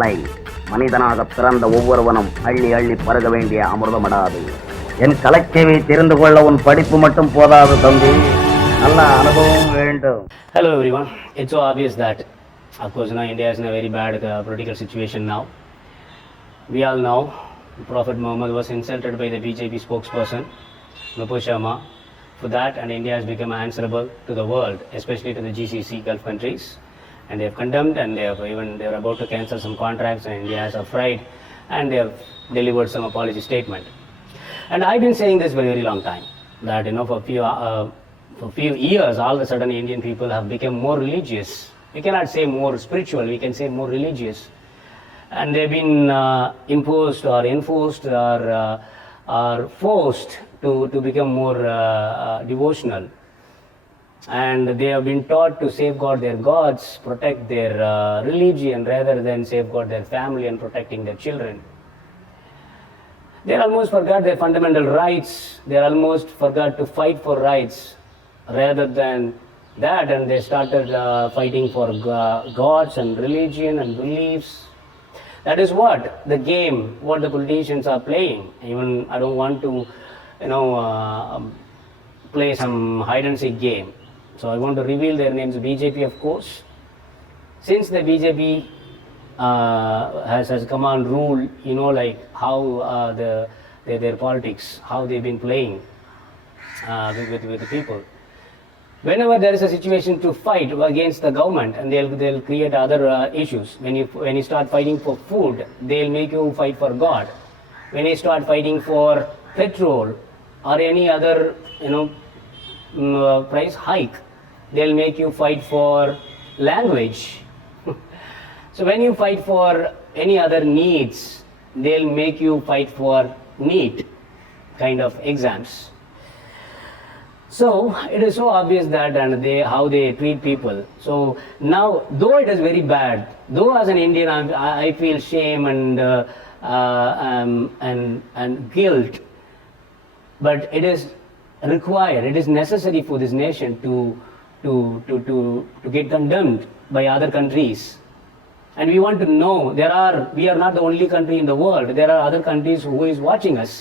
கலை. மனிதனாக பிறந்த ஒவ்வொருவனும் அள்ளி அள்ளி பருக வேண்டிய அமிர்தமடாது. என் கலைச்சேவை தெரிந்து கொள்ள உன் படிப்பு மட்டும் போதாது தம்பி, நல்ல அனுபவம் வேண்டும். Hello everyone. It's so obvious that, of course, India is in a very bad political situation now. We all know Prophet Muhammad was insulted by the BJP spokesperson, Nupur Sharma. For that, and India has become answerable to the world, especially to the GCC Gulf countries. And they have condemned, and they are about to cancel some contracts, and India is afraid, and they have delivered some apology statement. And I've been saying this for a very long time, that for a few years, all of a sudden Indian people have become more religious. We cannot say more spiritual, we can say more religious. And they've been imposed or enforced or forced to become more devotional. And they have been taught to safeguard their gods, protect their religion rather than safeguard their family and protecting their children. They almost forgot their fundamental rights. They almost forgot to fight for rights rather than that, and they started fighting for gods and religion and beliefs. That is what the game, what the politicians are playing. Even I don't want to play some hide and seek game. So I want to reveal their names. BJP, of course. Since the BJP has come on rule, like how their politics, how they've been playing with the people. Whenever there is a situation to fight against the government, and they'll create other issues. When you start fighting for food, they'll make you fight for God. When you start fighting for petrol or any other price hike, they'll make you fight for language. So when you fight for any other needs, they'll make you fight for NEET kind of exams. So it is so obvious that, and how they treat people. So now, though it is very bad, though as an Indian I feel shame and guilt, but it is required, it is necessary for this nation to get condemned by other countries. And we want to know, we are not the only country in the world. There are other countries who is watching us.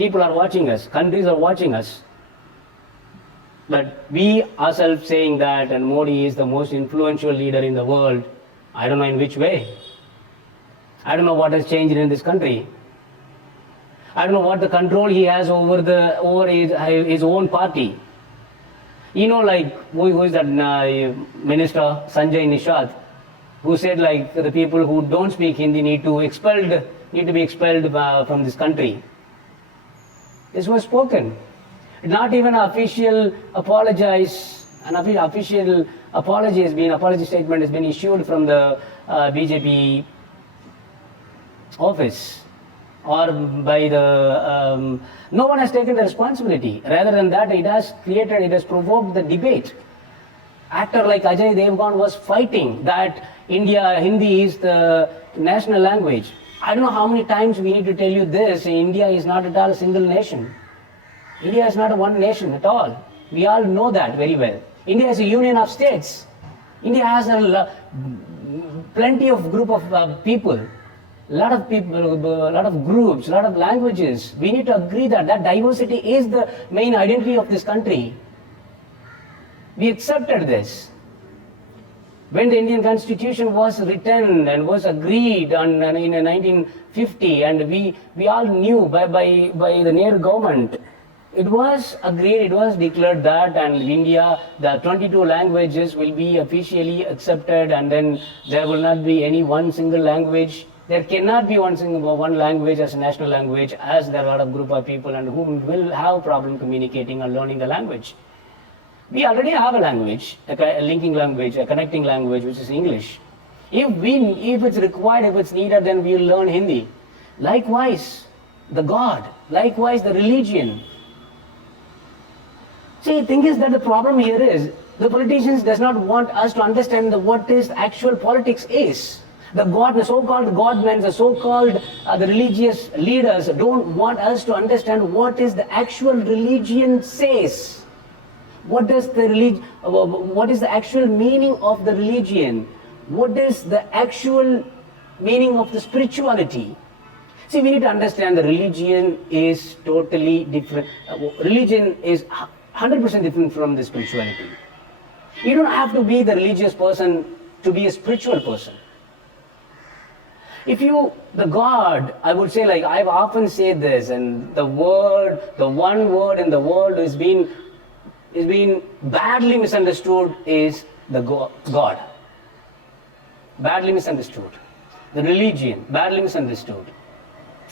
People are watching us. Countries are watching us. But we ourselves saying that, and Modi is the most influential leader in the world. I don't know in which way. I don't know what has changed in this country. I don't know what the control he has over his own party. Like who is that minister, Sanjay Nishad, who said like the people who don't speak Hindi need to be expelled from this country. This was spoken. Not even an official apology statement has been issued from the BJP office, or by no one has taken the responsibility. Rather than that, it has provoked the debate. Actor like Ajay Devgan was fighting that Hindi is the national language. I don't know how many times we need to tell you this. India is not at all a single nation. India is not a one nation at all. We all know that very well. India is a union of states. India has plenty of group of people, lot of groups, lot of languages. We need to agree that diversity is the main identity of this country. We accepted this. When the Indian Constitution was written and was agreed on in 1950, and we all knew by the Nehru government, it was agreed, it was declared that, and India, the 22 languages will be officially accepted, and then there will not be any one single language. There cannot be one language as a national language, as there are a lot of group of people and who will have problem communicating or learning the language. We already have a language, a linking language, a connecting language, which is English. If it's required, if it's needed, then we will learn Hindi. Likewise, the God, likewise the religion. See, the thing is that the problem here is the politicians does not want us to understand what is actual politics is. The so-called godmen, the so-called the religious leaders don't want us to understand what is the actual religion says. What is the actual meaning of the religion? What is the actual meaning of the spirituality. See, we need to understand the religion is totally different. Religion is 100% different from the spirituality. You don't have to be the religious person to be a spiritual person. If you, the God, I would say, like I've often said this, and the word, the one word in the world is being badly misunderstood is the God. Badly misunderstood. The religion, badly misunderstood.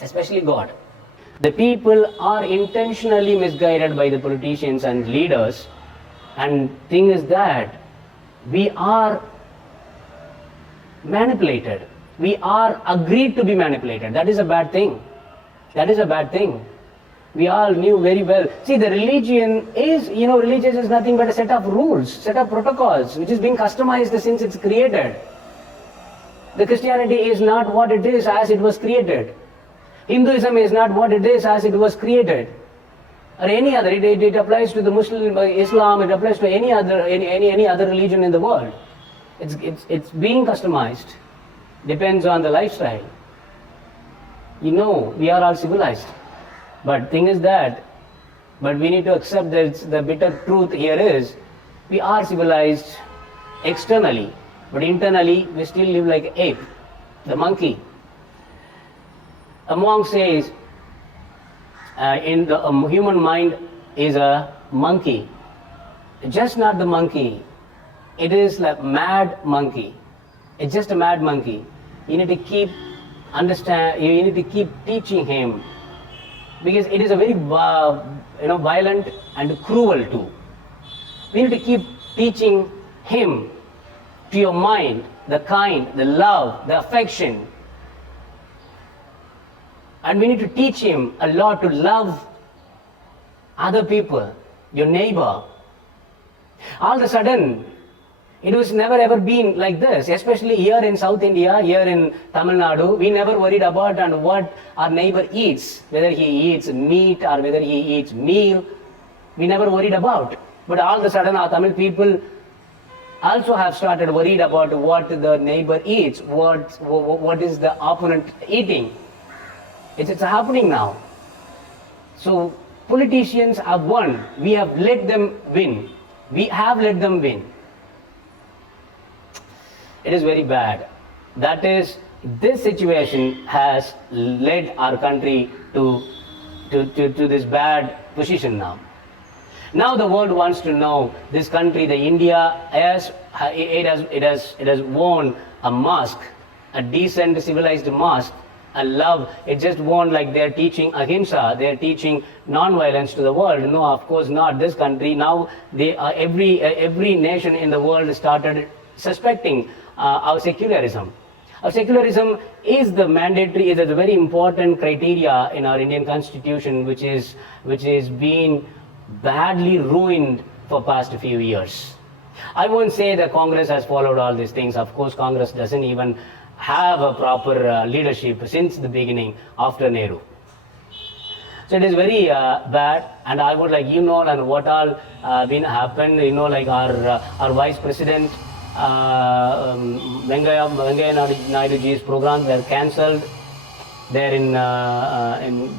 Especially God. The people are intentionally misguided by the politicians and leaders. And thing is that we are manipulated. We are agreed to be manipulated. That is a bad thing. That is a bad thing. We all knew very well. See, the religion is, religion is nothing but a set of rules, set of protocols, which is being customized since it's created. The Christianity is not what it is as it was created. Hinduism is not what it is as it was created. Or any other, it applies to the Muslim, Islam, it applies to any other religion in the world. It's being customized. Depends on the lifestyle. We are all civilized. But thing is that, but we need to accept that the bitter truth here is, we are civilized externally, but internally we still live like an ape, the monkey. A monk says, in the human mind is a monkey. Just not the monkey. It is like mad monkey. It's just a mad monkey. You need to keep you need to keep teaching him, because it is a very violent and cruel too. We need to keep teaching him to your mind the kind, the love, the affection. And we need to teach him a lot to love other people, your neighbor. All of a sudden, it was never ever been like this, especially here in South India, here in Tamil Nadu. We never worried about and what our neighbor eats, whether he eats meat or whether he eats meal. We never worried about. But all of a sudden, our Tamil people also have started worried about what the neighbor eats, what is the opponent eating. It's happening now. So politicians have won. We have let them win. We have let them win. It is very bad. That is, this situation has led our country to this bad position now. Now the world wants to know this country, the India, it has worn a mask, a decent civilized mask, a love. It just won't, like they're teaching ahimsa, they're teaching non-violence to the world. No, of course not. This country now, every nation in the world started suspecting our secularism. Our secularism is the mandatory, is a very important criteria in our Indian constitution, which is being badly ruined for past few years. I won't say that Congress has followed all these things. Of course, Congress doesn't even have a proper leadership since the beginning after Nehru. So it is very bad, and I would like and what all been happened. Like our Vice President Venkaiah Naidu ji's programs were cancelled there in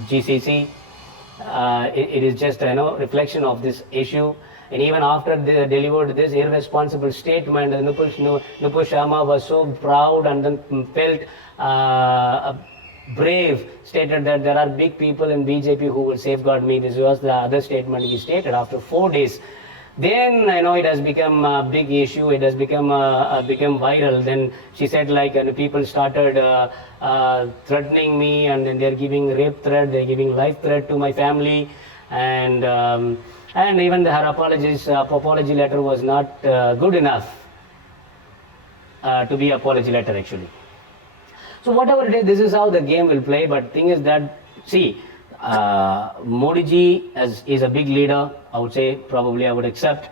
GCC. It is just a reflection of this issue. And even after they delivered this irresponsible statement, Nupush Sharma was so proud and then felt brave, stated that there are big people in BJP who will safeguard me. This was the other statement he stated after 4 days. Then it has become a big issue. It has become viral. Then she said, like, people started threatening me, and then they're giving rape threat, they're giving life threat to my family, and even her apology letter was not good enough to be apology letter actually. So whatever it is, this is how the game will play. But thing is that, see, Modi ji is a big leader, I would say, probably I would accept.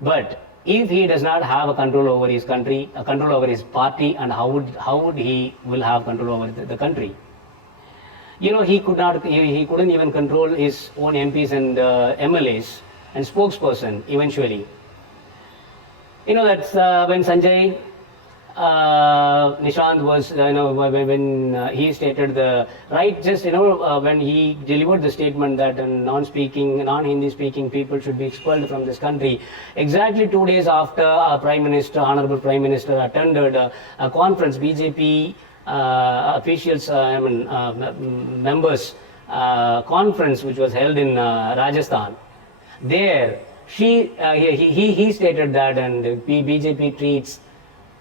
But if he does not have a control over his country, a control over his party, and how would he will have control over the country? He couldn't even control his own MPs and MLAs and spokesperson eventually. That's when Sanjay Nishant was, when he stated the right, just, when he delivered the statement that non-Hindi speaking people should be expelled from this country, exactly 2 days after our Honorable Prime Minister attended a conference, BJP officials, members conference which was held in Rajasthan. There, he stated that, and BJP treats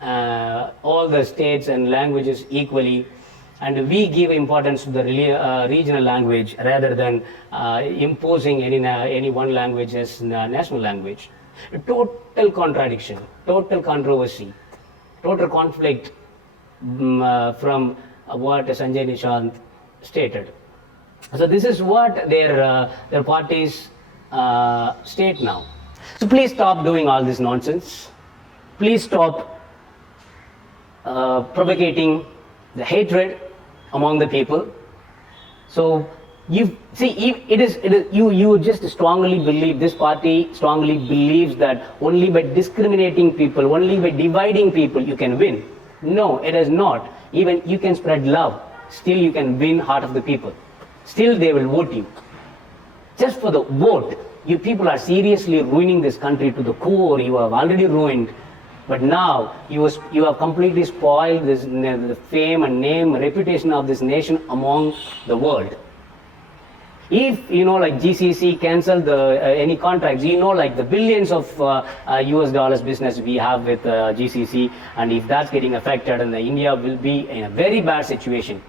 all the states and languages equally, and we give importance to the regional language rather than imposing any one language as national language. Total contradiction, total controversy, total conflict from what Sanjay Nishant stated. So this is what their parties state now. So please stop doing all this nonsense. Please stop propagating the hatred among the people. So you just strongly believe, this party strongly believes that only by discriminating people, only by dividing people you can win. No, it is not. Even you can spread love, still you can win heart of the people. Still they will vote you. Just for the vote, you people are seriously ruining this country to the core. You have already ruined. But now you have completely spoiled the fame and name, reputation of this nation among the world. If like GCC cancelled any contracts, like the billions of US dollars business we have with GCC, and if that's getting affected, and India will be in a very bad situation,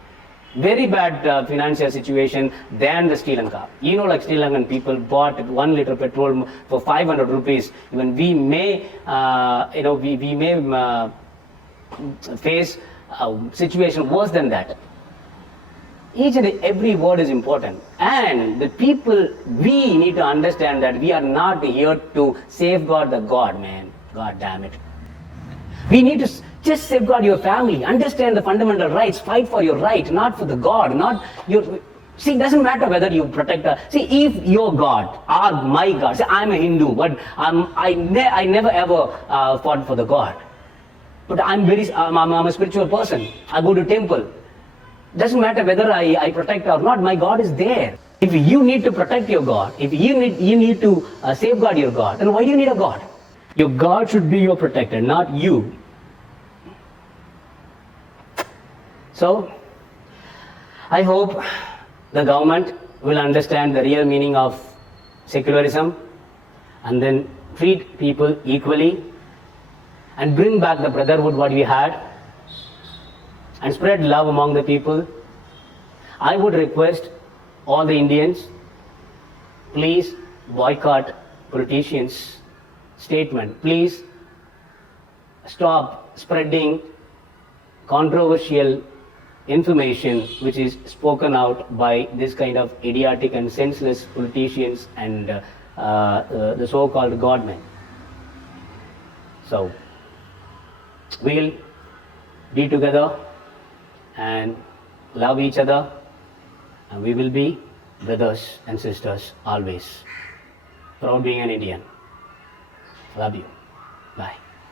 very bad financial situation than the Sri Lanka. Like Sri Lankan people bought 1 liter petrol for 500 rupees. Even we may, we may face a situation worse than that. Each and every word is important, and the people, we need to understand that we are not here to safeguard the God, man. God damn it. We need to just safeguard your family, understand the fundamental rights, fight for your right, not for the God, not your. See, it doesn't matter whether you protect. If your God or my God, say I'm a Hindu, but I never ever fought for the God. But I'm a spiritual person. I go to temple. Doesn't matter whether I protect or not. My God is there. If you need to protect your God, if you need to safeguard your God, then why do you need a God? Your God should be your protector, not you. So, I hope the government will understand the real meaning of secularism and then treat people equally and bring back the brotherhood what we had and spread love among the people. I would request all the Indians, please boycott politicians' statement. Please stop spreading controversial information which is spoken out by this kind of idiotic and senseless politicians and the so-called godmen. So, we'll be together and love each other, and we will be brothers and sisters always. Proud being an Indian. Love you. Bye.